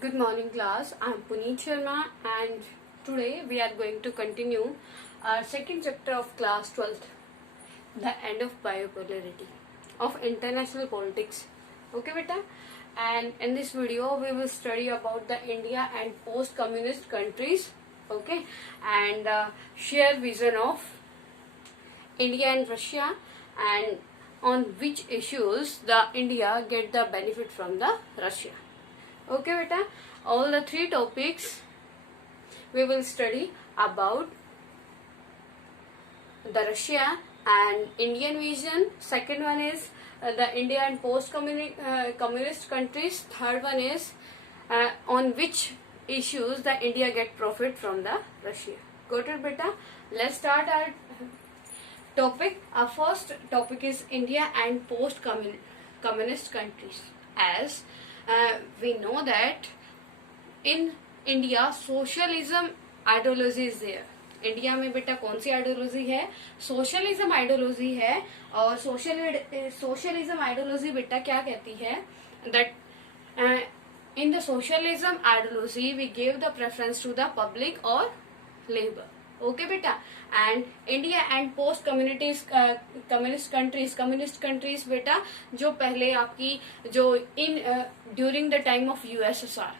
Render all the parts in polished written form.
Good morning, class. I'm Puneet Sharma, and today we are going to continue our second chapter of class 12th, the end of bipolarity of international politics. Okay, beta? And in this video, we will study about the India and post-communist countries. Okay, and share vision of India and Russia, and on which issues the India get the benefit from the Russia. Okay, beta, all the three topics we will study about the Russia and Indian vision. Second one is the India and post-communist countries. Third one is on which issues the India get profit from the Russia. Got it, beta? Let's start our topic. Our first topic is India and post-communist countries. As we know that in India socialism ideology is there. India में बेटा कौन सी ideology है? Socialism ideology है. और socialism ideology बेटा क्या कहती है? That in the socialism ideology we give the preference to the public और लेबर. ओके बेटा. And India and post communist countries बेटा जो पहले आपकी जो in during the time of USSR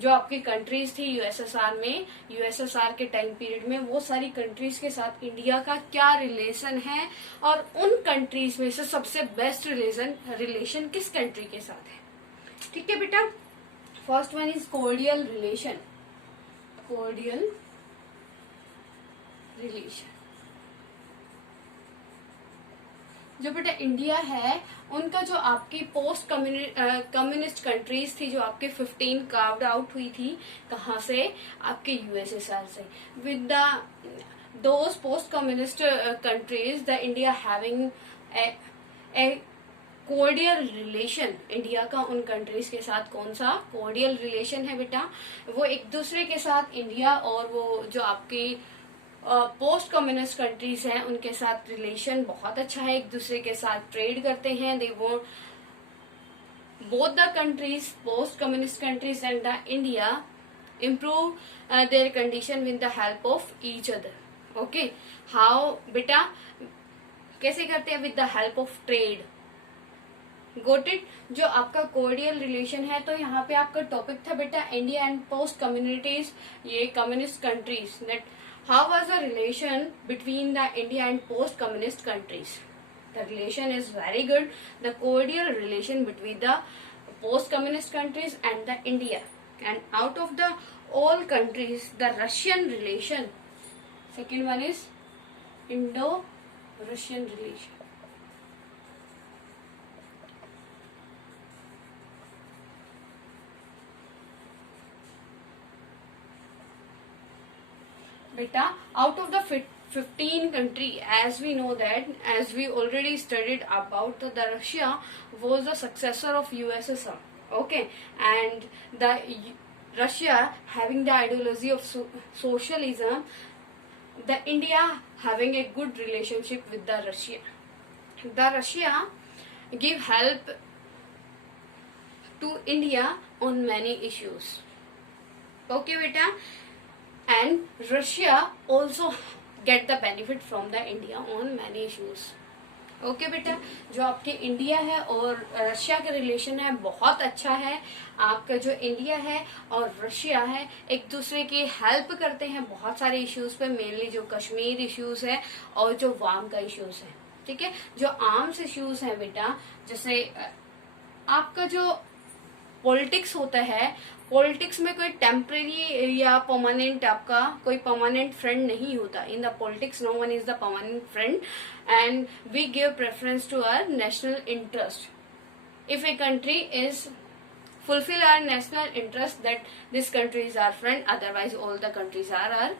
जो आपकी कंट्रीज थी यूएसएसआर में, यूएसएसआर के टाइम पीरियड में वो सारी कंट्रीज के साथ इंडिया का क्या रिलेशन है और उन कंट्रीज में से सबसे बेस्ट रिलेशन किस कंट्री के साथ है. ठीक है बेटा. First one is cordial relation. Cordial relation जो बेटा इंडिया है उनका जो आपकी पोस्ट कम्युनिस्ट कंट्रीज थी जो आपके 15 कार्व्ड आउट हुई थी कहाँ से? आपके यूएसएसआर से. With the those post communist countries the India having a cordial relation. India का उन कंट्रीज के साथ कौन सा कोर्डियल रिलेशन है बेटा? वो एक दूसरे के साथ इंडिया और वो जो आपकी पोस्ट कम्युनिस्ट कंट्रीज हैं उनके साथ रिलेशन बहुत अच्छा है. एक दूसरे के साथ ट्रेड करते हैं. दे वो both the countries post communist countries and the India improve their condition with the help of each other. Okay. How बेटा कैसे करते हैं? With the help of trade. Got it. जो आपका कोर्डियल रिलेशन है तो यहाँ पे आपका टॉपिक था बेटा इंडिया एंड पोस्ट कम्युनिटीज ये communist countries. That how was the relation between the India and post-communist countries? The relation is very good. The cordial relation between the post-communist countries and the India. And out of the all countries, the Russian relation. Second one is Indo-Russian relation. Beta, out of the 15 country, as we know that, as we already studied about the Russia was the successor of USSR. Okay. And the Russia having the ideology of socialism, the India having a good relationship with the Russia. The Russia give help to India on many issues. Okay beta. And Russia also get the benefit from the India on many issues. Okay बेटा. जो आपके India है और Russia का relation है बहुत अच्छा है. आपका जो इंडिया है और रशिया है एक दूसरे की हेल्प करते हैं बहुत सारे इश्यूज पे. मेनली जो कश्मीर इश्यूज है और जो वाम का इश्यूज है. ठीक है. जो आर्म्स इश्यूज है बेटा जैसे आपका जो पॉलिटिक्स होता है पॉलिटिक्स में कोई टेम्पररी या परमानेंट आपका कोई परमानेंट फ्रेंड नहीं होता. In the politics no one is the permanent friend and we give preference to our national interest. If a country is fulfill our national interest that this country is our friend, otherwise all the countries are our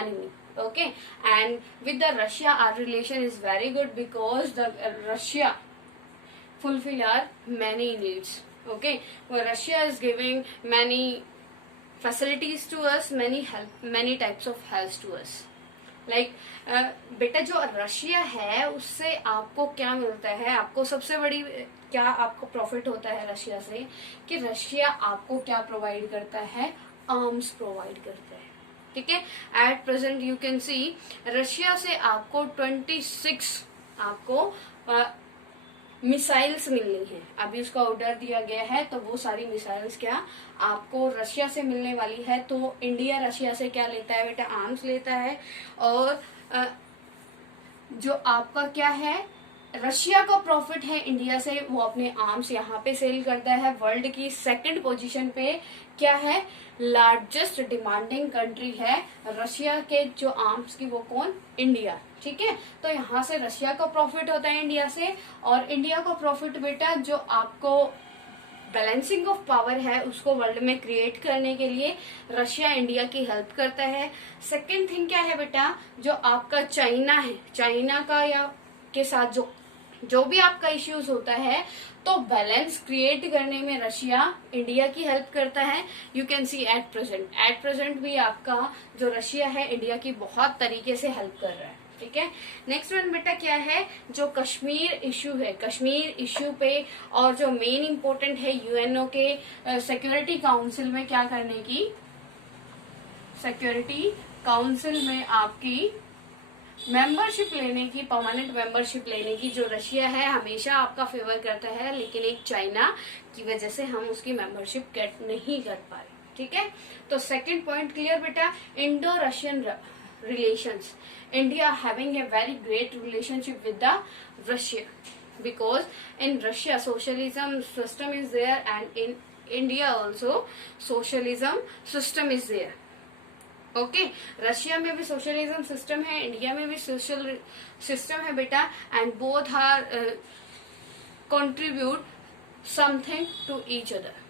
enemy. Okay. And with the Russia our relation is very good because the Russia fulfill our many needs. Okay. Well, Russia is giving many facilities to us, many types of help to us. Like बेटा जो Russia है उससे आपको क्या मिलता है, आपको सबसे बड़ी क्या आपको प्रॉफिट होता है रशिया से, कि रशिया आपको क्या प्रोवाइड करता है, आर्म्स प्रोवाइड करता है। ठीक है, at present you can see Russia से आपको 26 आपको मिसाइल्स मिलनी है। अभी उसका ऑर्डर दिया गया है, तो वो सारी मिसाइल्स क्या आपको रशिया से मिलने वाली है। तो इंडिया रशिया से क्या लेता है बेटा, आर्म्स लेता है। और जो आपका क्या है, रशिया का प्रॉफिट है इंडिया से, वो अपने आर्म्स यहाँ पे सेल करता है। वर्ल्ड की सेकंड पोजीशन पे क्या है, लार्जेस्ट डिमांडिंग कंट्री है रशिया के जो आर्म्स की, वो कौन, इंडिया। ठीक है, तो यहाँ से रशिया का प्रॉफिट होता है इंडिया से, और इंडिया का प्रॉफिट बेटा जो आपको बैलेंसिंग ऑफ पावर है उसको वर्ल्ड में क्रिएट करने के लिए रशिया इंडिया की हेल्प करता है। सेकेंड थिंग क्या है बेटा, जो आपका चाइना है, चाइना का या के साथ जो भी आपका इश्यूज होता है, तो बैलेंस क्रिएट करने में रशिया इंडिया की हेल्प करता है। You can see at present भी आपका जो रशिया है इंडिया की बहुत तरीके से हेल्प कर रहा है। ठीक है, नेक्स्ट वन बेटा क्या है, जो कश्मीर इश्यू है, कश्मीर इश्यू पे और जो मेन इंपॉर्टेंट है यूएनओ के सिक्योरिटी काउंसिल में क्या करने की, सिक्योरिटी काउंसिल में आपकी मेंबरशिप लेने की, परमानेंट मेंबरशिप लेने की, जो रशिया है हमेशा आपका फेवर करता है, लेकिन एक चाइना की वजह से हम उसकी मेंबरशिप गेट नहीं कर पा रहे। ठीक है, तो सेकंड पॉइंट क्लियर बेटा, Indo Russian relations. India having a very great relationship with the Russia, because in Russia socialism system is there, and in India also socialism system is there. Okay, Russia में भी socialism system है, India में भी social system है बेटा, and both are contribute something to each other.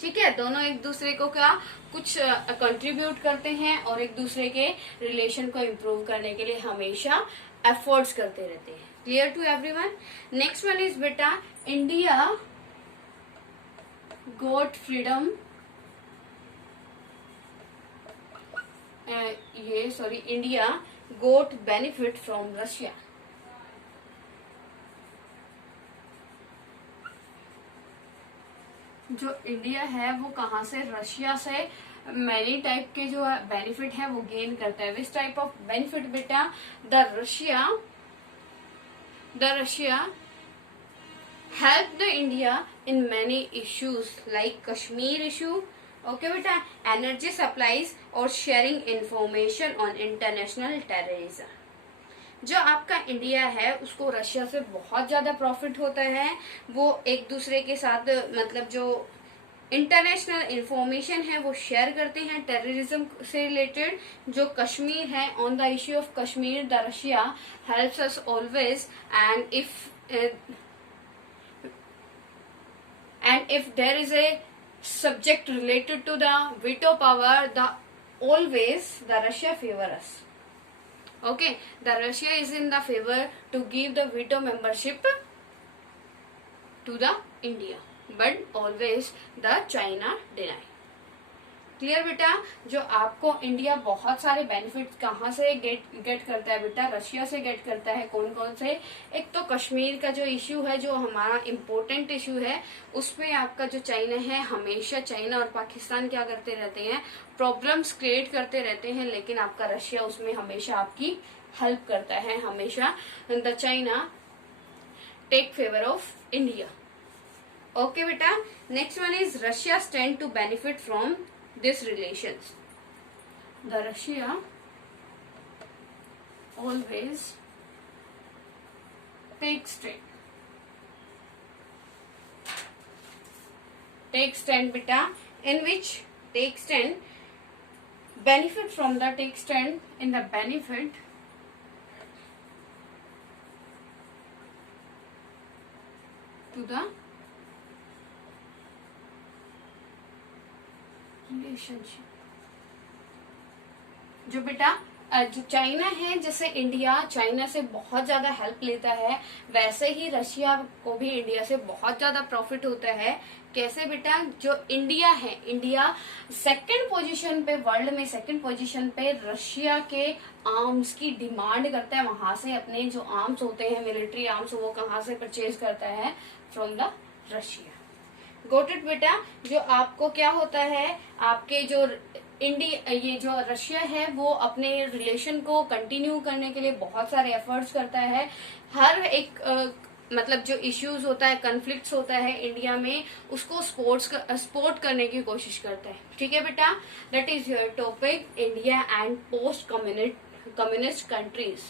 ठीक है, दोनों एक दूसरे को क्या कुछ कंट्रीब्यूट करते हैं और एक दूसरे के रिलेशन को इम्प्रूव करने के लिए हमेशा एफर्ट्स करते रहते हैं। Clear to everyone. Next one is बेटा, India got freedom, India got benefit from Russia. जो इंडिया है वो कहाँ से, रशिया से मैनी टाइप के जो बेनिफिट है वो गेन करता है। विच टाइप ऑफ बेनिफिट बेटा, the Russia help the India in many issues like Kashmir issue, okay बेटा, एनर्जी सप्लाईज और sharing information on international terrorism. जो आपका इंडिया है उसको रशिया से बहुत ज्यादा प्रॉफिट होता है, वो एक दूसरे के साथ मतलब जो इंटरनेशनल इंफॉर्मेशन है वो शेयर करते हैं टेररिज्म से रिलेटेड। जो कश्मीर है, on the issue of Kashmir the Russia helps us always, and if there is a subject related to the veto power, the Russia favor us. Okay, the Russia is in the favor to give the veto membership to the India, but always the China deny. Clear बेटा, जो आपको India बहुत सारे benefit कहाँ से gate करता है बेटा, रशिया से गेट करता है। कौन कौन से, एक तो कश्मीर का जो इश्यू है, जो हमारा इम्पोर्टेंट इश्यू है, उसमें आपका जो चाइना है, हमेशा चाइना और पाकिस्तान क्या करते रहते हैं, प्रॉब्लम्स क्रिएट करते रहते हैं, लेकिन आपका रशिया उसमें हमेशा आपकी हेल्प करता है। हमेशा the China take favour of India. Okay बेटा, next one is Russia stand to benefit from this relations. The Russia always takes stand beta, in which take stand benefit from the take stand in the benefit to the relationship. जो बेटा जो China है, जैसे India China से बहुत ज्यादा help लेता है, वैसे ही रशिया को भी इंडिया से बहुत ज्यादा प्रॉफिट होता है। कैसे बेटा? जो इंडिया है, इंडिया सेकंड पोजीशन पे, वर्ल्ड में सेकंड पोजीशन पे रशिया के आर्म्स की डिमांड करता है। वहां से अपने जो आर्म्स होते हैं, मिलिट्री आर्म्स, वो कहाँ से परचेज करता है? From the Russia. Goat it बेटा? जो आपको क्या होता है, आपके जो इंडिया, ये जो रशिया है वो अपने रिलेशन को कंटिन्यू करने के लिए बहुत सारे एफर्ट्स करता है। हर एक मतलब जो इश्यूज होता है, कन्फ्लिक्ट्स होता है इंडिया में, उसको सपोर्ट करने की कोशिश करता है। ठीक है बेटा? That is your topic, India and post communist countries,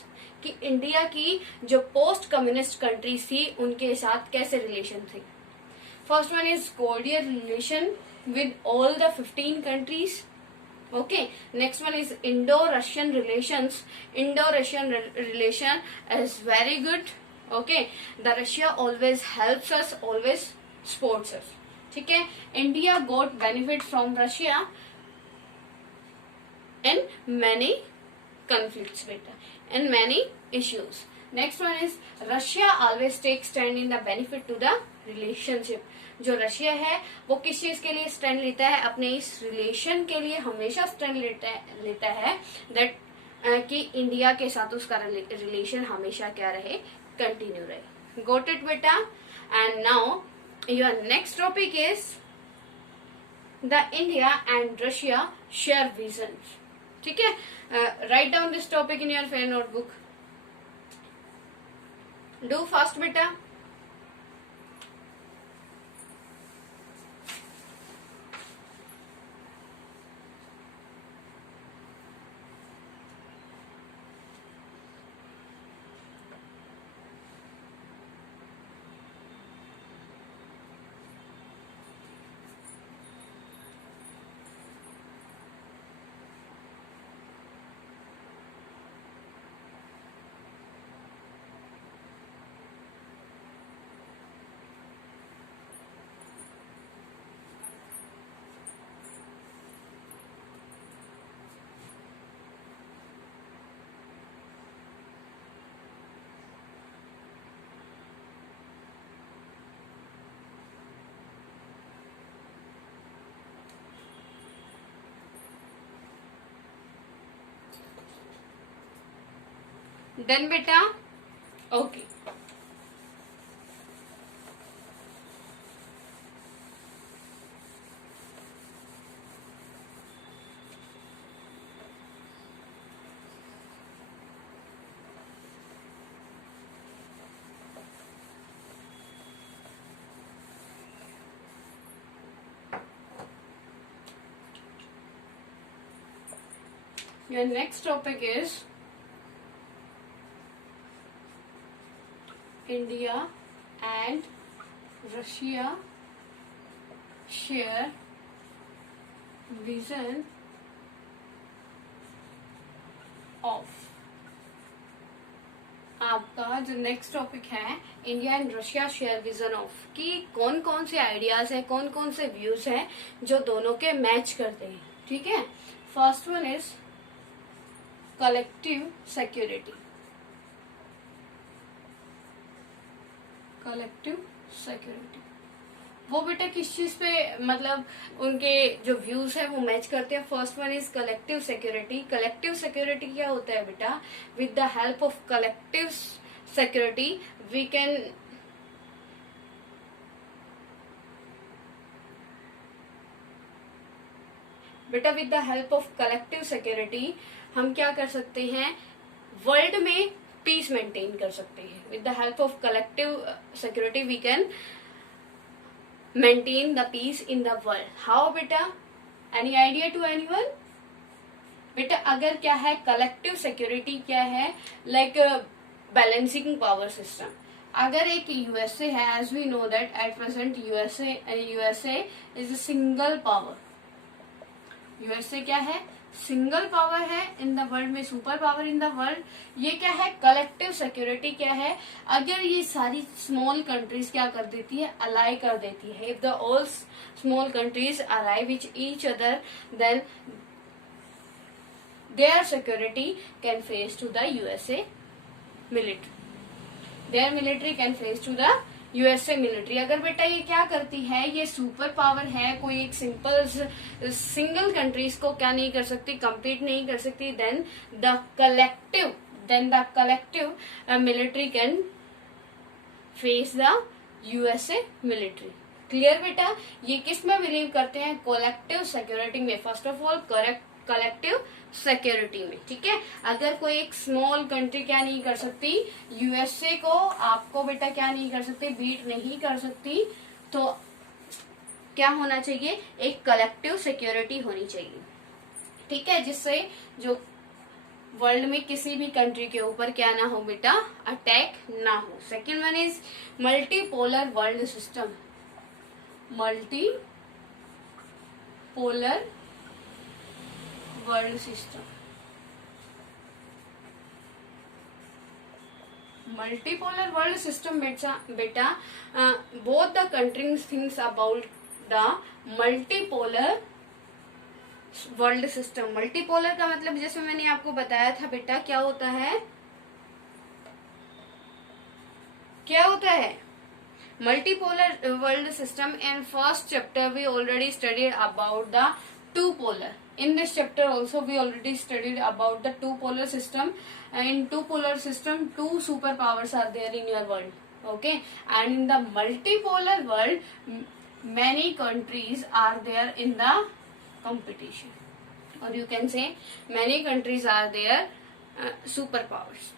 कि इंडिया की जो पोस्ट कम्युनिस्ट कंट्रीज थी उनके साथ कैसे रिलेशन थी। First one is cordial relation with all the 15 countries. Okay. Next one is Indo-Russian relations. Indo-Russian relation is very good. Okay. The Russia always helps us, always supports us. ठीक है? India got benefit from Russia in many conflicts, beta, in many issues. Next one is Russia always takes stand in the benefit to the relationship. जो Russia है वो किस चीज के लिए stand लेता है? अपने इस रिलेशन के लिए हमेशा स्टैंड लेता है दैट कि इंडिया के साथ उसका रिलेशन हमेशा क्या रहे? कंटिन्यू रहे। गोट इट बेटा? And now your next topic is the India and Russia share vision. ठीक है? Write down this topic in your fair notebook. Do fast बेटा। डन बेटा? Okay. Your next topic is India and Russia share vision of। आपका जो next topic है, India and Russia share vision of, कि कौन कौन से आइडियाज है, कौन कौन से व्यूज हैं जो दोनों के मैच करते हैं। ठीक है? First one is collective security. Collective security वो बेटा किस चीज पे, मतलब उनके जो व्यूज है वो मैच करते हैं। First one is collective security. Collective security क्या होता है बेटा? With the help of collective security we can बेटा with the help of collective security हम क्या कर सकते हैं? वर्ल्ड में पीस मेंटेन कर सकते हैं। With the help of collective security we can maintain the peace in the world. How बेटा? Any idea to anyone? बेटा अगर क्या है, कलेक्टिव सिक्योरिटी क्या है? Like balancing power system. अगर एक यूएसए है, as we know that at present USA is a single power. USA क्या है? सिंगल पावर है इन द वर्ल्ड में, super power in the world. ये क्या है? कलेक्टिव सिक्योरिटी क्या है? अगर ये सारी स्मॉल कंट्रीज क्या कर देती है? अलाई कर देती है। If the all small countries ally which each other, then their security can face to the USA military. Their military can face to the USA military. अगर बेटा ये क्या करती है, ये सुपर पावर है, कोई एक सिंगल कंट्रीज को क्या नहीं कर सकती, compete नहीं कर सकती, then the collective military can face the USA military. Clear बेटा? ये किस में बिलीव करते हैं? कलेक्टिव सिक्योरिटी में. First of all collective security में. ठीक है, अगर कोई एक स्मॉल कंट्री क्या नहीं कर सकती, यूएसए को आपको बेटा क्या नहीं कर सकती, बीट नहीं कर सकती, तो क्या होना चाहिए, एक कलेक्टिव सिक्योरिटी होनी चाहिए. ठीक है, जिससे जो वर्ल्ड में किसी भी कंट्री के ऊपर क्या ना हो बेटा, अटैक ना हो. Second one is multipolar world system. Multipolar world system. Multipolar world system बेटा both the countries thinks about the multipolar world system. Multipolar का मतलब जैसे मैंने आपको बताया था बेटा, क्या होता है, क्या होता है multipolar world system. In first chapter we already studied about the two polar. In this chapter also we already studied about the two polar system. In two polar system, two superpowers are there in your world. Okay, and in the multipolar world, many countries are there in the competition, or you can say many countries are there superpowers.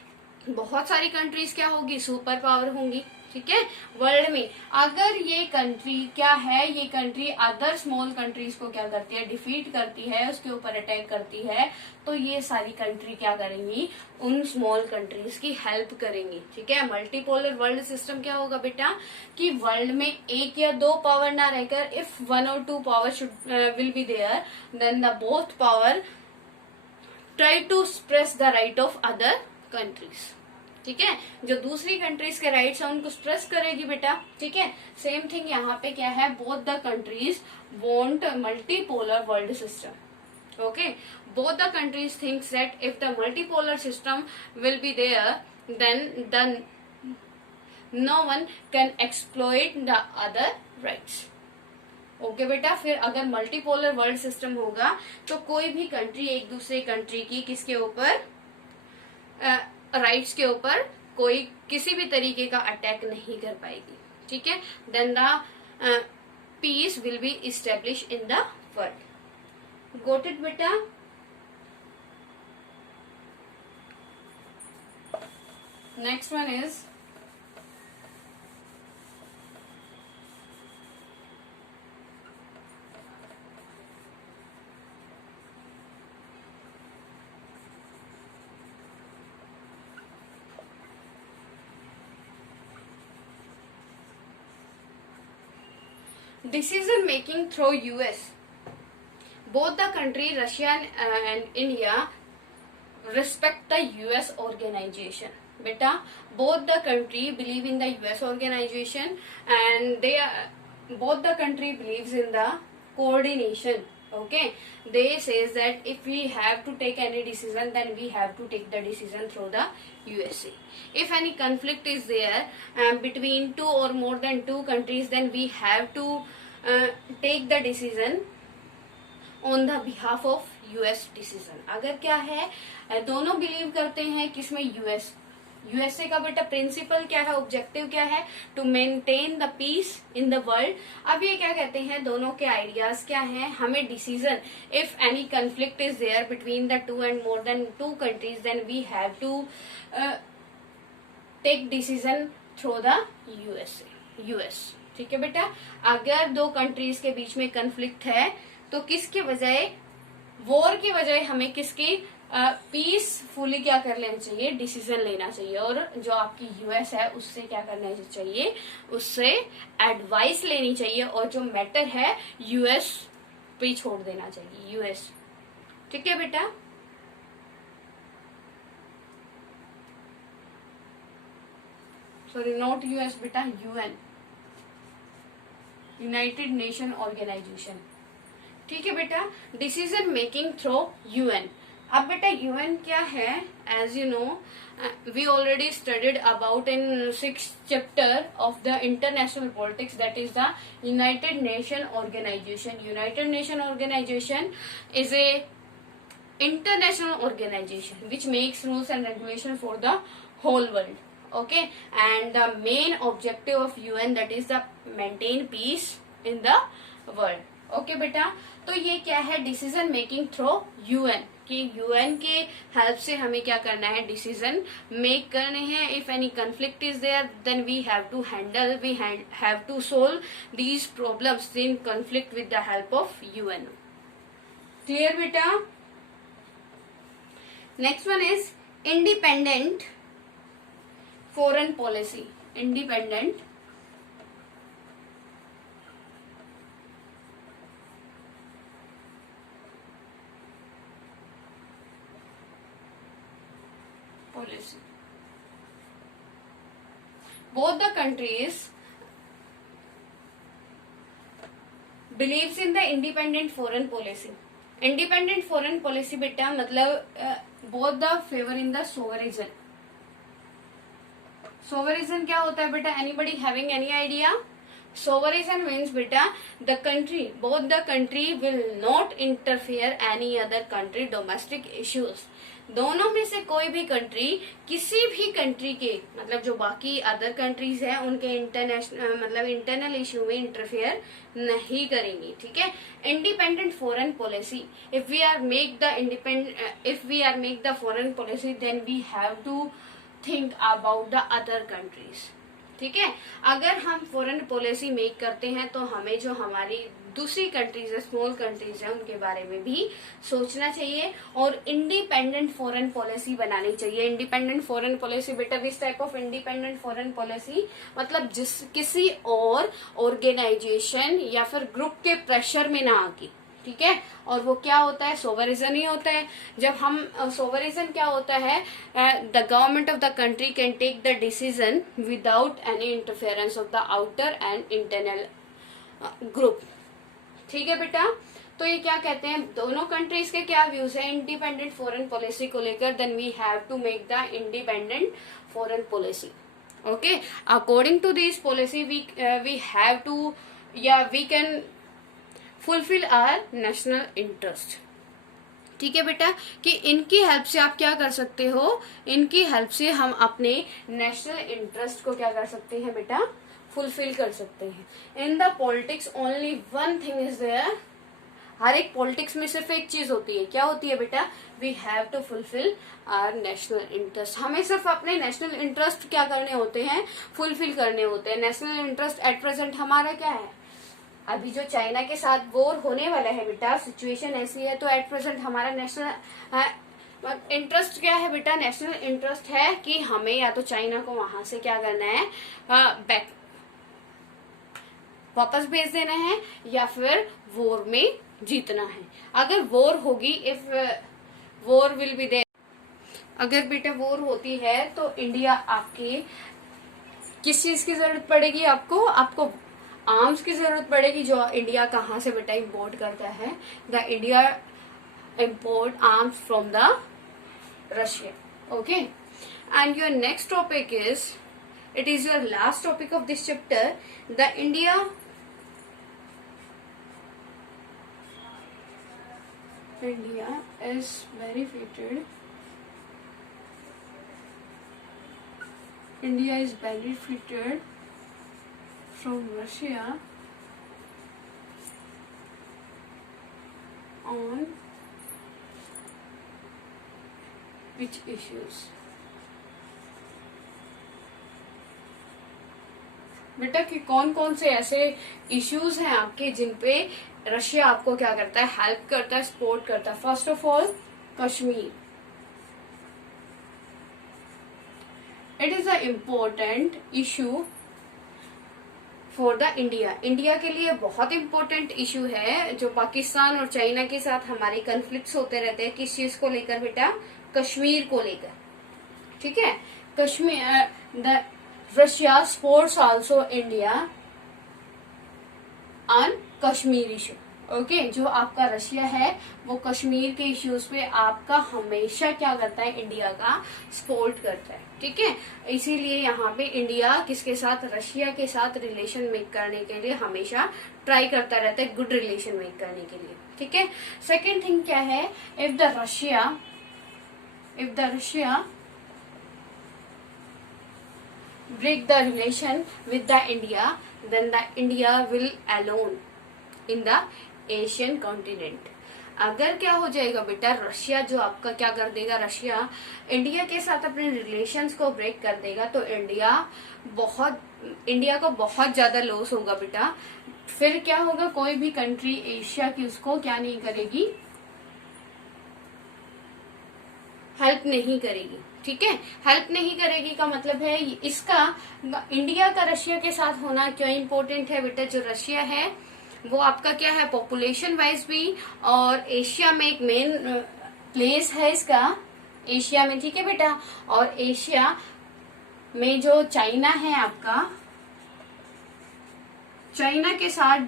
बहुत सारी countries क्या होगी, super power होंगी. ठीक है, world में अगर ये कंट्री क्या है, ये कंट्री अदर स्मॉल कंट्रीज को क्या करती है, डिफीट करती है, उसके ऊपर अटैक करती है, तो ये सारी कंट्री क्या करेंगी, उन स्मॉल कंट्रीज की हेल्प करेंगी. ठीक है, मल्टीपोलर वर्ल्ड सिस्टम क्या होगा बेटा, कि वर्ल्ड में एक या दो पावर ना रहकर, इफ वन और two power should will be there, then the both power try to suppress the right of other countries. ठीक है, जो दूसरी कंट्रीज के राइट्स है उनको स्ट्रेस करेगी बेटा. ठीक है, सेम थिंग यहाँ पे क्या है, both the countries want multipolar world system. Okay, both the countries thinks that if the multipolar system will be there, then no one can exploit the other rights. Okay बेटा, फिर अगर multipolar world system होगा तो कोई भी country एक दूसरे country की किसके ऊपर, राइट्स के ऊपर कोई किसी भी तरीके का अटैक नहीं कर पाएगी. ठीक है, then the peace will be establish in the world. Got it बेटा? Next one is decision making through US. Both the country, Russia and India, respect the US organization. Beta, both the country believe in the US organization, and both the country believes in the coordination. Okay, they says that if we have to take any decision, then we have to take the decision through the USA. If any conflict is there between two or more than two countries, then we have to take the decision on the behalf of US decision. अगर क्या है, दोनों believe करते हैं किसमें, USA का बेटा principal क्या है, ऑब्जेक्टिव क्या है, to maintain the peace in the world. अब ये क्या कहते हैं, दोनों के आइडियाज क्या हैं, हमें decision, if any conflict is there between the two and more than two countries, then we have to take decision through the US. ठीक है बेटा, अगर दो कंट्रीज के बीच में कंफ्लिक्ट है तो किसके बजाय, वॉर की बजाय हमें किसकी, पीसफुली क्या कर लेना चाहिए, डिसीजन लेना चाहिए. और जो आपकी यूएस है उससे क्या करना चाहिए, उससे एडवाइस लेनी चाहिए, और जो मैटर है यूएस पे छोड़ देना चाहिए, यूएस. ठीक है बेटा? सॉरी, नॉट यूएस बेटा, यूएन, यूनाइटेड नेशन ऑर्गेनाइजेशन. ठीक है बेटा, डिसीजन मेकिंग थ्रू यूएन. अब बेटा यूएन क्या है, as you know we already studied about in 6th chapter of the international politics, that is the United Nation Organization. United Nation Organization is a international organization which makes rules and regulation for the whole world. Okay, and the main objective of UN, that is the maintain peace in the world. Okay बेटा, तो ये क्या है, decision making through UN, कि UN के help से हमें क्या करना है, डिसीजन मेक करने हैं. If any conflict is there then we have to handle, we have to solve these problems in conflict with the help of UN. Clear बेटा? Next one is independent foreign policy. Independent policy. Both the countries believes in the independent foreign policy. Independent foreign policy बेटा मतलब both the favor in the sovereign. Sovereign क्या होता है बेटा? Anybody having any idea? Sovereign means बेटा the country, both the country will not interfere any other country domestic issues. दोनों में से कोई भी कंट्री किसी भी कंट्री के मतलब जो बाकी अदर कंट्रीज हैं उनके इंटरनेशनल मतलब इंटरनल इश्यू में इंटरफेयर नहीं करेंगी. ठीक है. Independent foreign policy, if we are make the foreign policy then we have to think about the other countries. ठीक है. अगर हम फॉरेन पॉलिसी मेक करते हैं तो हमें जो हमारी दूसरी कंट्रीज है, स्मॉल कंट्रीज है, उनके बारे में भी सोचना चाहिए और इंडिपेंडेंट फॉरेन पॉलिसी बनानी चाहिए. इंडिपेंडेंट फॉरेन पॉलिसी बेटा this type of independent foreign policy मतलब किसी और ऑर्गेनाइजेशन या फिर ग्रुप के प्रेशर में ना आके. ठीक है. और वो क्या होता है, सोवरिजन ही होता है. जब हम सोवरिजन क्या होता है, the government of the country can take the decision without any interference of the outer and internal group. ठीक है बेटा. तो ये क्या कहते हैं, दोनों कंट्रीज के क्या व्यूज है इंडिपेंडेंट फॉरेन पॉलिसी को लेकर, then we have to make the independent foreign policy. Okay. According to this policy we have to या we can fulfil our national interest. ठीक है बेटा, कि इनकी हेल्प से आप क्या कर सकते हो, इनकी हेल्प से हम अपने नेशनल इंटरेस्ट को क्या कर सकते हैं बेटा, फुलफिल कर सकते हैं. In the politics only one thing is there. हर एक पॉलिटिक्स में सिर्फ एक चीज होती है. क्या होती है बेटा? We have to fulfil our national interest. हमें सिर्फ अपने नेशनल इंटरेस्ट क्या करने होते हैं, फुलफिल करने होते हैं. नेशनल इंटरेस्ट एट प्रेजेंट हमारा क्या है, अभी जो चाइना के साथ वॉर होने वाला है बेटा, सिचुएशन ऐसी है, तो एट प्रेजेंट हमारा नेशनल इंटरेस्ट क्या है बेटा, नेशनल इंटरेस्ट है कि हमें या तो चाइना को वहां से क्या करना है, बैक वापस भेज देना है या फिर वॉर में जीतना है. अगर वॉर होगी, if war will be there, अगर बेटा वॉर होती है तो इंडिया आपके किस चीज की जरूरत पड़ेगी, आपको आर्म्स की जरूरत पड़ेगी. जो इंडिया कहाँ से बेटा इंपोर्ट करता है, the India import arms from the Russia. Okay. And your next topic is, it is your last topic of this chapter, the India is benefited. India is benefited from Russia on which issues? बेटा कि कौन कौन से ऐसे issues हैं आपके जिन पे Russia आपको क्या करता है, हेल्प करता है, सपोर्ट करता है. First of all Kashmir. It is a important issue for the India. India के लिए बहुत इंपॉर्टेंट इशू है. जो पाकिस्तान और चाइना के साथ हमारे कन्फ्लिक्ट्स होते रहते हैं, किस चीज को लेकर बेटा, कश्मीर को लेकर. ठीक है. Kashmir, the Russia supports also India on Kashmir issue. Okay जो आपका रशिया है वो कश्मीर के इश्यूज पे आपका हमेशा क्या करता है, इंडिया का सपोर्ट करता है, ठीक है। इसीलिए यहाँ पे इंडिया किसके साथ, रशिया के साथ रिलेशन मेक करने के लिए हमेशा ट्राई करता रहता है, गुड रिलेशन मेक करने के लिए, ठीक है। सेकेंड थिंग क्या है, if the Russia break the relation with the India, then the India will alone in the Asian continent. अगर क्या हो जाएगा बेटा, रशिया जो आपका क्या कर देगा, रशिया इंडिया के साथ अपने रिलेशंस को ब्रेक कर देगा तो इंडिया को बहुत ज्यादा लॉस होगा बेटा। फिर क्या होगा, कोई भी कंट्री एशिया की उसको क्या नहीं करेगी, हेल्प नहीं करेगी, ठीक है। हेल्प नहीं करेगी का मतलब है इसका, इंडिया का रशिया के साथ होना क्यों इम्पोर्टेंट है बेटा। जो रशिया है वो आपका क्या है, पॉपुलेशन वाइज भी और एशिया में एक मेन प्लेस है इसका, एशिया में, ठीक है बेटा। और एशिया में जो चाइना है आपका, चाइना के साथ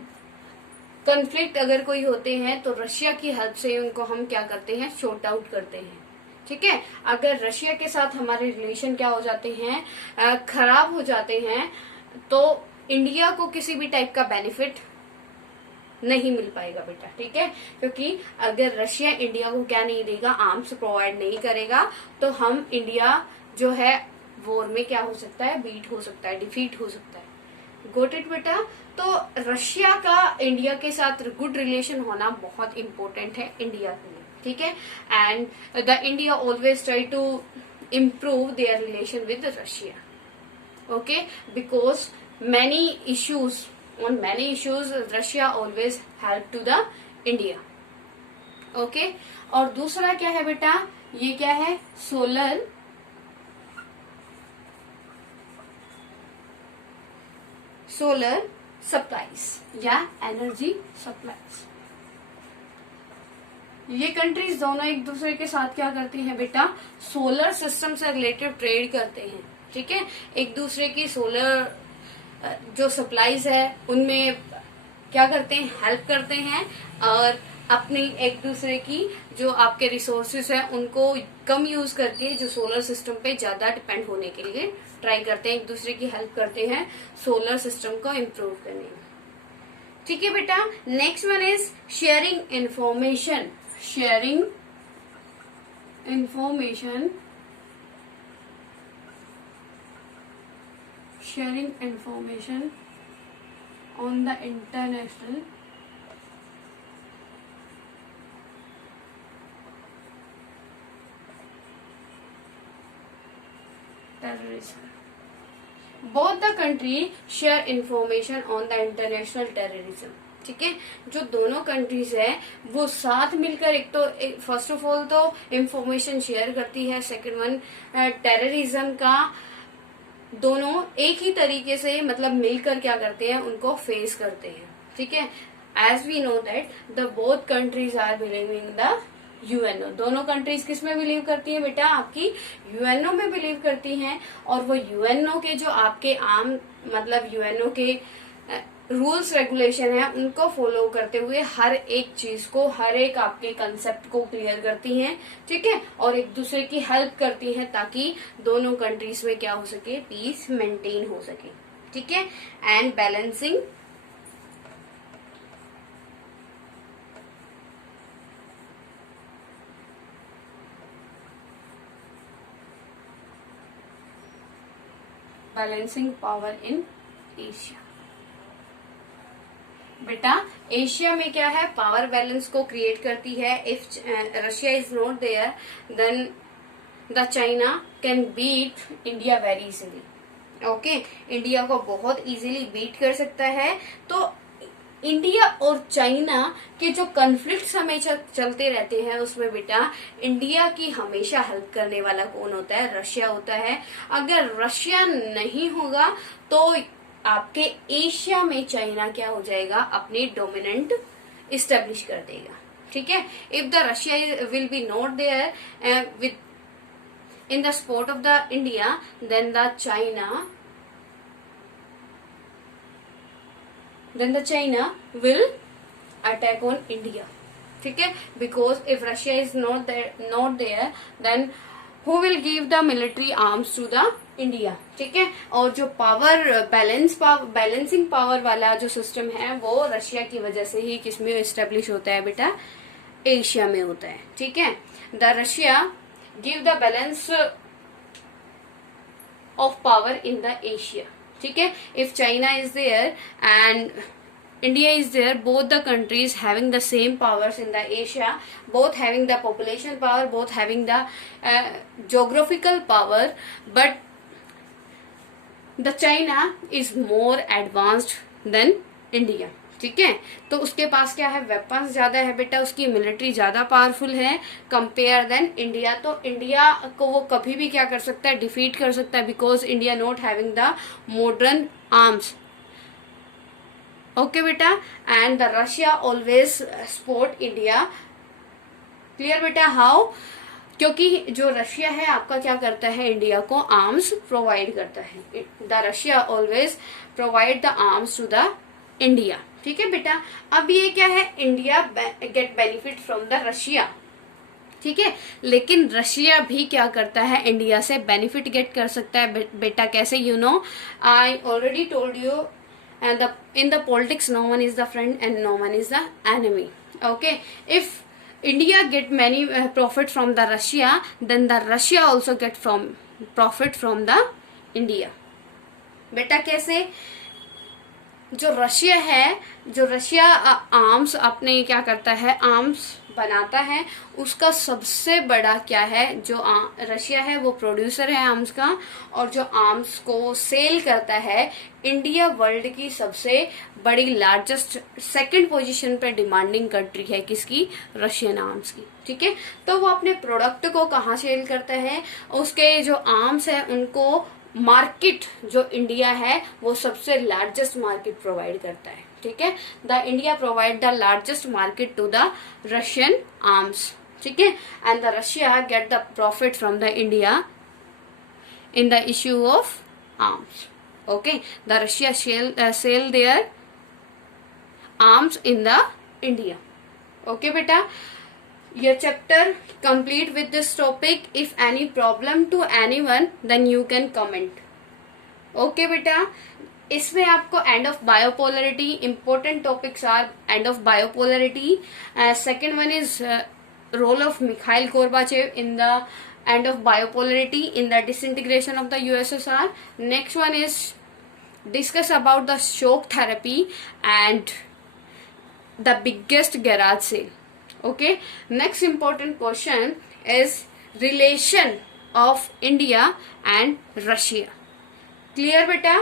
कॉन्फ्लिक्ट अगर कोई होते हैं तो रशिया की हेल्प से उनको हम क्या करते हैं, शॉर्ट आउट करते हैं, ठीक है। अगर रशिया के साथ हमारे रिलेशन क्या हो जाते हैं, खराब हो जाते हैं, तो इंडिया को किसी भी टाइप का बेनिफिट नहीं मिल पाएगा बेटा, ठीक है। क्योंकि अगर रशिया इंडिया को क्या नहीं देगा, आर्म्स प्रोवाइड नहीं करेगा, तो हम इंडिया जो है वॉर में क्या हो सकता है, बीट हो सकता है, डिफीट हो सकता है। गोट इट बेटा। तो रशिया का इंडिया के साथ गुड रिलेशन होना बहुत इंपॉर्टेंट है इंडिया के लिए, ठीक है। And the India always try to improve their relation with Russia, okay, because many issues on many issues Russia always help to the India, okay। और दूसरा क्या है बेटा, ये क्या है, सोलर सप्लाईज या एनर्जी सप्लाईज। ये कंट्रीज दोनों एक दूसरे के साथ क्या करती हैं बेटा, सोलर सिस्टम से रिलेटेड ट्रेड करते हैं, ठीक है। एक दूसरे की सोलर जो सप्लाईज है उनमें क्या करते हैं, हेल्प करते हैं, और अपनी एक दूसरे की जो आपके रिसोर्सेज है उनको कम यूज करके जो सोलर सिस्टम पे ज्यादा डिपेंड होने के लिए ट्राई करते हैं, एक दूसरे की हेल्प करते हैं सोलर सिस्टम को इम्प्रूव करने में, ठीक है बेटा। Next one is sharing information on the international terrorism. Both the country share information on the international terrorism, ठीक है। जो दोनों कंट्रीज है वो साथ मिलकर एक तो फर्स्ट ऑफ ऑल तो इंफॉर्मेशन शेयर करती है, सेकंड वन टेररिज्म का दोनों एक ही तरीके से मतलब मिलकर क्या करते हैं, उनको फेस करते हैं, ठीक है। As we know that the both countries are believing the UNO. दोनों कंट्रीज किस में बिलीव करती हैं बेटा, आपकी यूएनओ में बिलीव करती हैं। और वो यूएनओ के जो आपके आम मतलब यूएनओ के रूल्स रेगुलेशन है उनको फॉलो करते हुए हर एक चीज को, हर एक आपके कंसेप्ट को क्लियर करती हैं, ठीक है। और एक दूसरे की हेल्प करती हैं ताकि दोनों कंट्रीज में क्या हो सके, पीस मेंटेन हो सके, ठीक है। And balancing power in Asia. बेटा एशिया में क्या है, पावर बैलेंस को क्रिएट करती है। If Russia is not there then the China can beat India very easily, okay. India को बहुत इजीली बीट कर सकता है। तो इंडिया और चाइना के जो कॉन्फ्लिक्ट हमें चलते रहते हैं उसमें बेटा इंडिया की हमेशा हेल्प करने वाला कौन होता है, रशिया होता है। अगर रशिया नहीं होगा तो आपके एशिया में चाइना क्या हो जाएगा, अपनी डोमिनेंट इस्टेब्लिश कर देगा, ठीक है। If the Russia will be not there with in the support of the India then the China will attack on India. ठीक है, because if Russia is not there, then who will give the military arms to the India. ठीक है, और जो balancing power वाला जो system है वो रशिया की वजह से ही किसमें एस्टेब्लिश होता है बेटा, एशिया में होता है. ठीक है, the Russia give the balance of power in the Asia. ठीक है, if China is there and India is there, both the countries having the same powers in the Asia, both having the population power, both having the geographical power, but the China is more advanced than India. ठीक है, तो उसके पास क्या है, weapons ज्यादा है बेटा, उसकी मिलिट्री ज्यादा पावरफुल है कंपेयर देन इंडिया. तो इंडिया को वो कभी भी क्या कर सकता है, डिफीट कर सकता है, because India not having the modern arms. Okay बेटा, and the Russia always support India. Clear बेटा, हाउ, क्योंकि जो रशिया है आपका क्या करता है, इंडिया को आर्म्स प्रोवाइड करता है. The Russia always provide the arms to the India. ठीक है बेटा, अब ये क्या है, India get benefit from the Russia. ठीक है, लेकिन रशिया भी क्या करता है, इंडिया से बेनिफिट गेट कर सकता है बेटा. कैसे, you know, I already told you, and in the politics no one is the friend and no one is the enemy. Okay, if India get many profit from the Russia, then the Russia also get from profit from the India. बेटा कैसे, जो Russia है, जो Russia arms अपने क्या करता है, arms बनाता है, उसका सबसे बड़ा क्या है, जो रशिया है वो प्रोड्यूसर है आर्म्स का, और जो आर्म्स को सेल करता है, इंडिया वर्ल्ड की सबसे बड़ी लार्जेस्ट सेकंड पोजीशन पे डिमांडिंग कंट्री है, किसकी, रशियन आर्म्स की. ठीक है, तो वो अपने प्रोडक्ट को कहाँ सेल करता है, उसके जो आर्म्स है उनको मार्केट जो इंडिया है वो सबसे लार्जेस्ट मार्केट प्रोवाइड करता है. ठीक है, the India provide the largest market to the Russian arms. ठीक है, and the Russia get the profit from the India in the issue of arms. Okay, the Russia sell their arms in the India. Okay बेटा, your chapter complete with this topic. If any problem to anyone, then you can comment. Okay बेटा, इसमें आपको end of biopolarity, important topics are end of biopolarity. Second one is role of Mikhail Gorbachev in the end of biopolarity in the disintegration of the USSR. Next one is discuss about the shock therapy and the biggest garage sale. Okay, next important question is relation of India and Russia. Clear beta?